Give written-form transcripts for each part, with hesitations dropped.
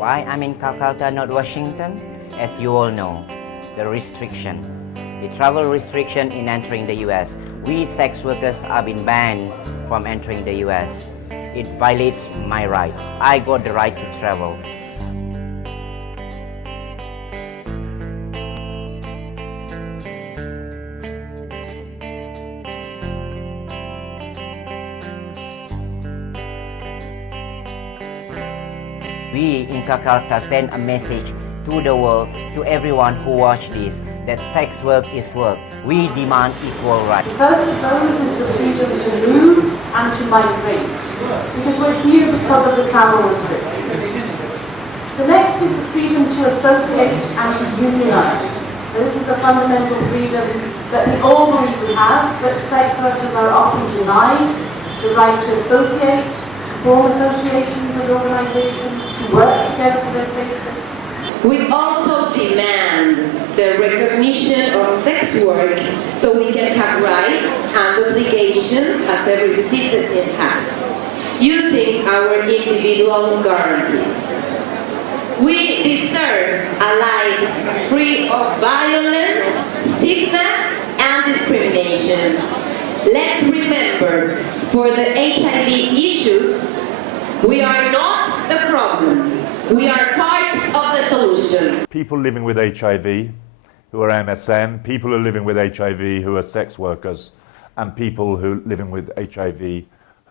Why I'm in Calcutta, North Washington? As you all know, the travel restriction in entering the US. We sex workers have been banned from entering the US. It violates my right. I got the right to travel. We in Calcutta send a message to the world, to everyone who watch this, that sex work is work. We demand equal rights. First of those is the freedom to move and to migrate, because we're here because of the travel restrictions. The next is the freedom to associate and to unionize. This is a fundamental freedom that we all believe we have, but sex workers are often denied the right to associate, form associations and organizations, to work together for their safety. We also demand the recognition of sex work so we can have rights and obligations as every citizen has, using our individual guarantees. We deserve a life free of violence, stigma, and discrimination. Let's remember, for the HIV issues, we are not the problem. We are part of the solution. People living with HIV who are MSM, people who are living with HIV who are sex workers, and people who are living with HIV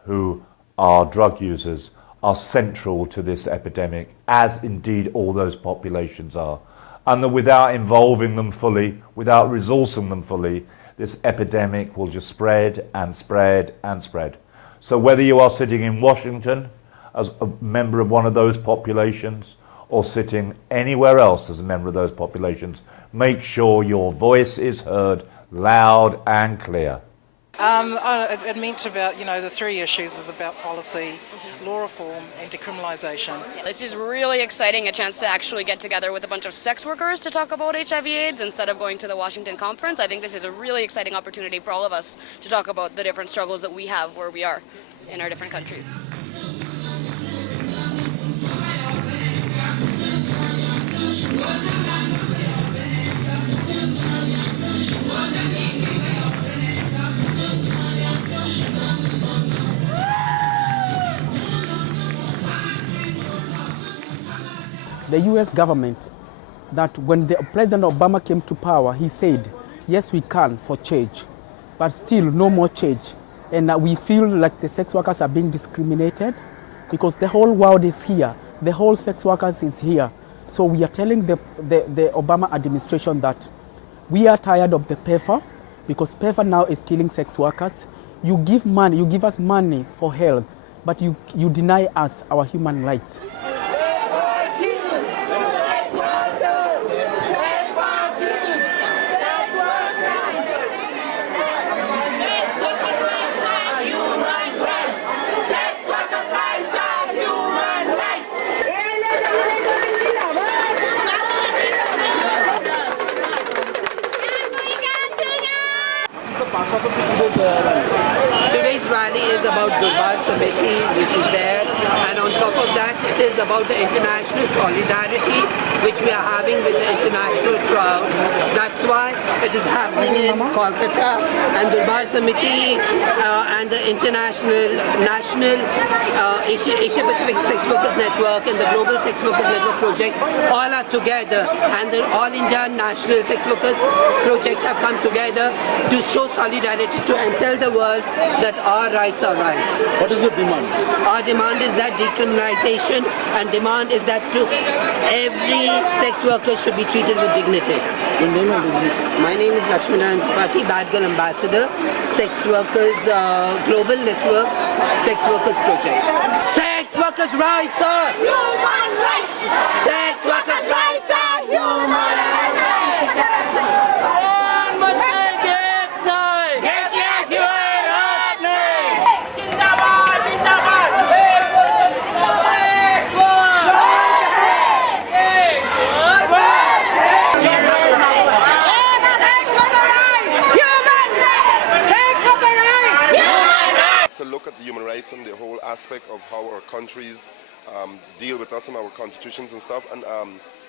who are drug users are central to this epidemic, as indeed all those populations are. And that without involving them fully, without resourcing them fully, this epidemic will just spread and spread and spread. So whether you are sitting in Washington as a member of one of those populations or sitting anywhere else as a member of those populations, make sure your voice is heard loud and clear. It meant about, the three issues is about policy, law reform and decriminalisation. This is really exciting, a chance to actually get together with a bunch of sex workers to talk about HIV/AIDS instead of going to the Washington conference. I think this is a really exciting opportunity for all of us to talk about the different struggles that we have where we are in our different countries. The US government, that when President Obama came to power, he said, yes, we can for change, but still no more change. And we feel like the sex workers are being discriminated because the whole world is here. The whole sex workers is here. So we are telling the Obama administration that we are tired of the PEPFAR because PEPFAR now is killing sex workers. You give money, you give us money for health, but you deny us our human rights. Today's rally is about Durbar Samiti, which is there, and on top of that it is about the international solidarity which we are having with the international crowd. That's why it is happening in Kolkata, and Durbar Samiti and the International National Asia Pacific Sex Workers Network and the Global Sex Workers Network project all are together, and the All India National Sex Workers project have come together to show solidarity and tell the world that our rights are rights. What is your demand? Our demand is that decriminalization, and demand is that every sex worker should be treated with dignity. Your name and dignity? My name is Lakshminarayan Tripathi, Bad Girl Ambassador, Sex Workers Global Network, Sex Workers Project. Sex workers' rights are human rights! Sex workers' rights are human rights! To look at the human rights and the whole aspect of how our countries deal with us in our constitutions and stuff, and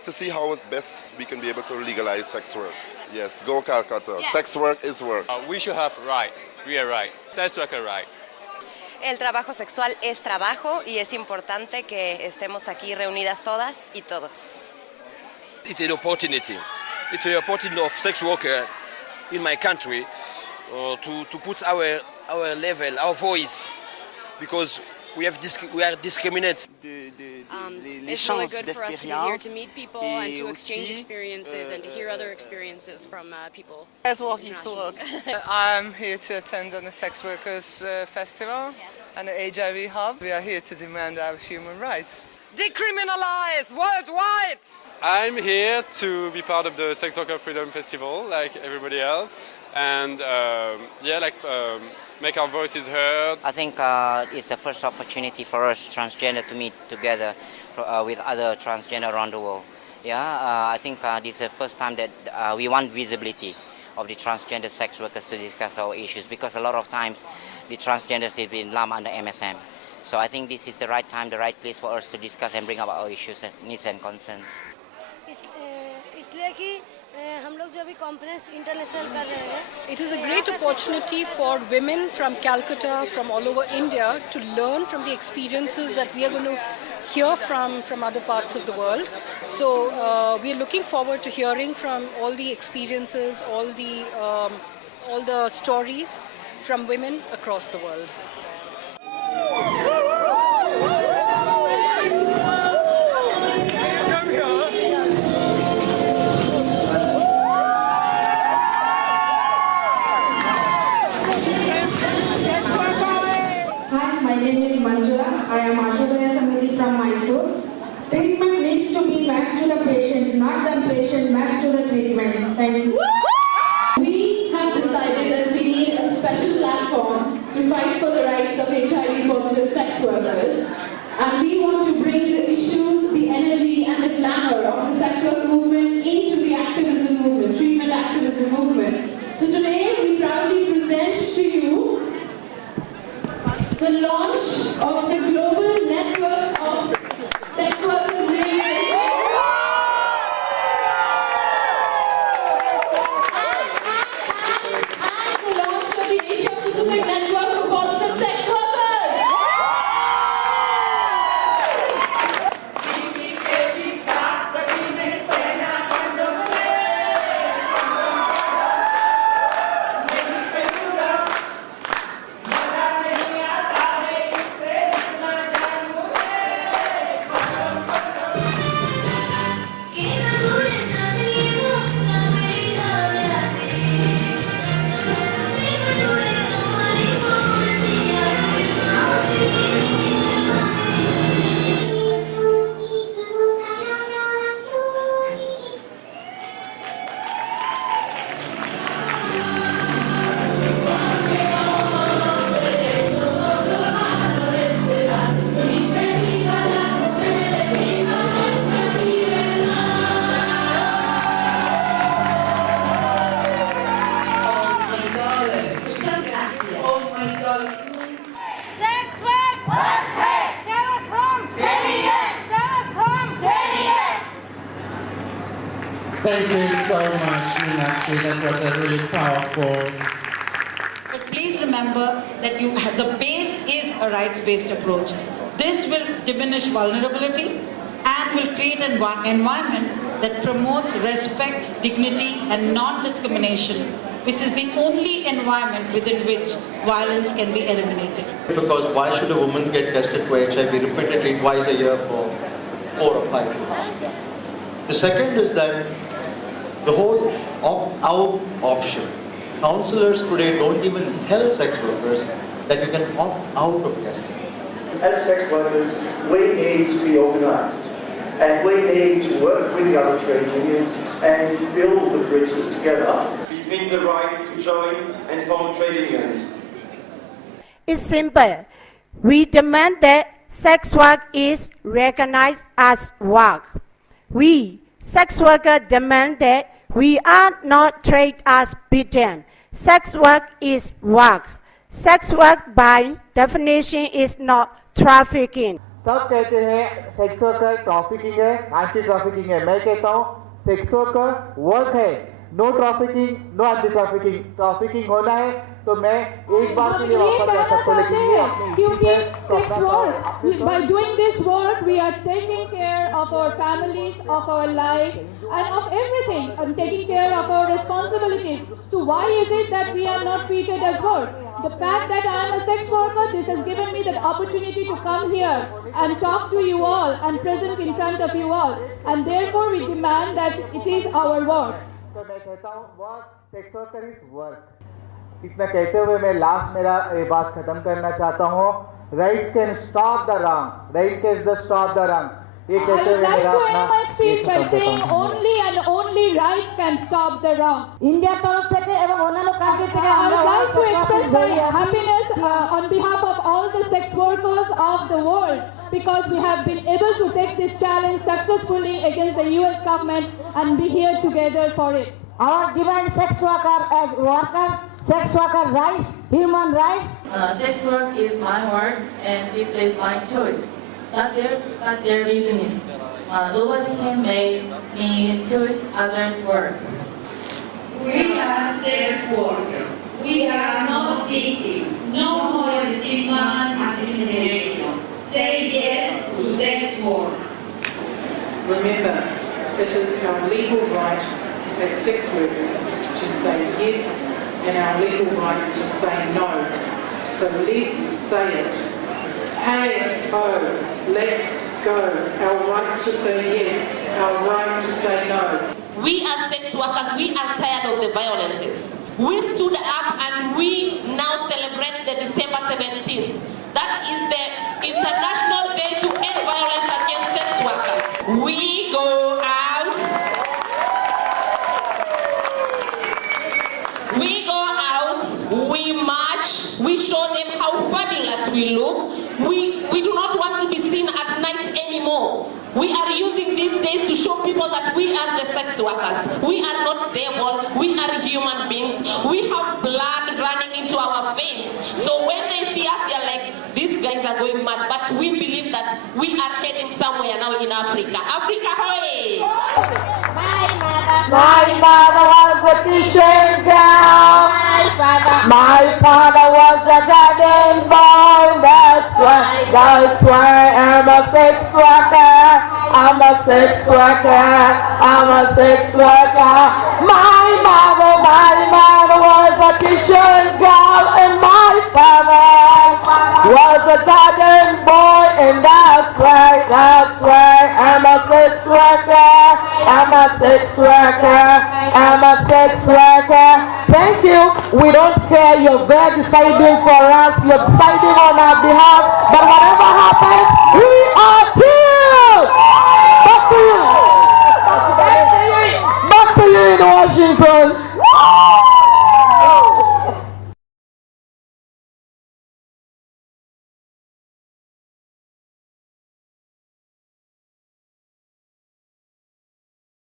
to see how best we can be able to legalize sex work. Yes, go Calcutta. Yeah. Sex work is work. We should have right, real right, sex worker right. El trabajo sexual es trabajo y es importante que estemos aquí reunidas todas y todos. It's an opportunity. It's an opportunity of sex worker in my country to put our level, our voice, because we are discriminated. It's really good for us to be here to meet people and to exchange experiences and to hear other experiences from people. Sex work is work. I'm here to attend on the Sex Workers Festival and the HIV Hub. We are here to demand our human rights. Decriminalize worldwide! I'm here to be part of the Sex Worker Freedom Festival, like everybody else, and make our voices heard. I think it's the first opportunity for us transgender to meet together with other transgender around the world. I think this is the first time that we want visibility of the transgender sex workers to discuss our issues, because a lot of times the transgenders have been lumped under MSM. So I think this is the right time, the right place for us to discuss and bring up our issues and needs and concerns. It is a great opportunity for women from Calcutta, from all over India, to learn from the experiences that we are going to hear from other parts of the world. So we are looking forward to hearing from all the experiences, all the stories from women across the world. My name is Manjula. I am Ashwadaya Samiti from Mysore. Treatment needs to be matched to the patients, not the patient matched to the treatment. Thank you. We have decided that we need a special platform to fight for the rights of HIV-positive sex workers. And we want to bring the issues, the energy and the glamour of the sex work movement into the activism movement, treatment activism movement. So today we proudly present to you the launch of the global network of sex workers living with HIV. And the launch of the Asia Pacific Network for Positive Sex Workers. Thank you so much, Meenakshi. That was a really powerful. But please remember that the base is a rights-based approach. This will diminish vulnerability and will create an environment that promotes respect, dignity and non-discrimination, which is the only environment within which violence can be eliminated. Because why should a woman get tested for HIV repeatedly twice a year for 4 or 5 years? The second is that the whole opt-out option. Counselors today don't even tell sex workers that you can opt out of testing. As sex workers, we need to be organised and we need to work with the other trade unions and build the bridges together. We need the right to join and form trade unions. It's simple. We demand that sex work is recognized as work. We, sex workers, demand that we are not treated as beaten. Sex work is work. Sex work by definition is not trafficking. सब कहते हैं sex worker trafficking है, anti trafficking है। मैं कहता हूँ sex worker work है, no trafficking, no anti trafficking. Trafficking होना है तो मैं एक बार के लिए वापस जा सकता हूँ, लेकिन ये अपनी क्योंकि sex work, by doing this work, we are taking care of our families, of our life, and of everything, and taking care of our responsibilities. So why is it that we are not treated as work? The fact that I am a sex worker, this has given me the opportunity to come here and talk to you all and present in front of you all. And therefore we demand that it is our work. तो मैं कहता हूँ work, sex worker is work. इतना कहते हुए मैं last मेरा ये बात खत्म करना चाहता हूँ। Right can stop the wrong, right can just stop the wrong. I would like to end my speech by saying only and only rights can stop the wrong. India तरफ থেকে এবং অন্যান্য কান্ট্রি থেকে I would like to express my happiness on behalf of all the sex workers of the world, because we have been able to take this challenge successfully against the US government and be here together for it. Our demand sex worker as workers, sex worker rights, human rights. Sex work is my work and this is my choice. Not their reasoning. Nobody can make me choose other work. We are sex workers. We are not victims. No more stigma and discrimination. Say yes to sex work. Remember, it is our legal right as sex workers to say yes and our legal right to say no. So let's say it. Hey, oh, let's go. Our right to say yes, our right to say no. We as sex workers, we are tired of the violences. We stood up and we now celebrate the December 17th. That is the International Day to End Violence Against Sex Workers. We go out. We go out, we march, we show them how fabulous we look. We do not want to be seen at night anymore. We are using these days to show people that we are the sex workers. We are not devil, we are human beings. We have blood running into our veins. So when they see us, they are like, these guys are going mad. But we believe that we are heading somewhere now in Africa. Africa, hoy! My mother was a teaching girl. My father was a garden boy. That's why I'm a sex worker. I'm a sex worker. I'm a sex worker. My mother was a teaching girl, and my father was a garden boy, and that's why I'm a sex worker. I'm a sex worker. I'm a sex worker. Thank you. We don't care. You're there deciding for us. You're deciding on our behalf. But whatever happens, we are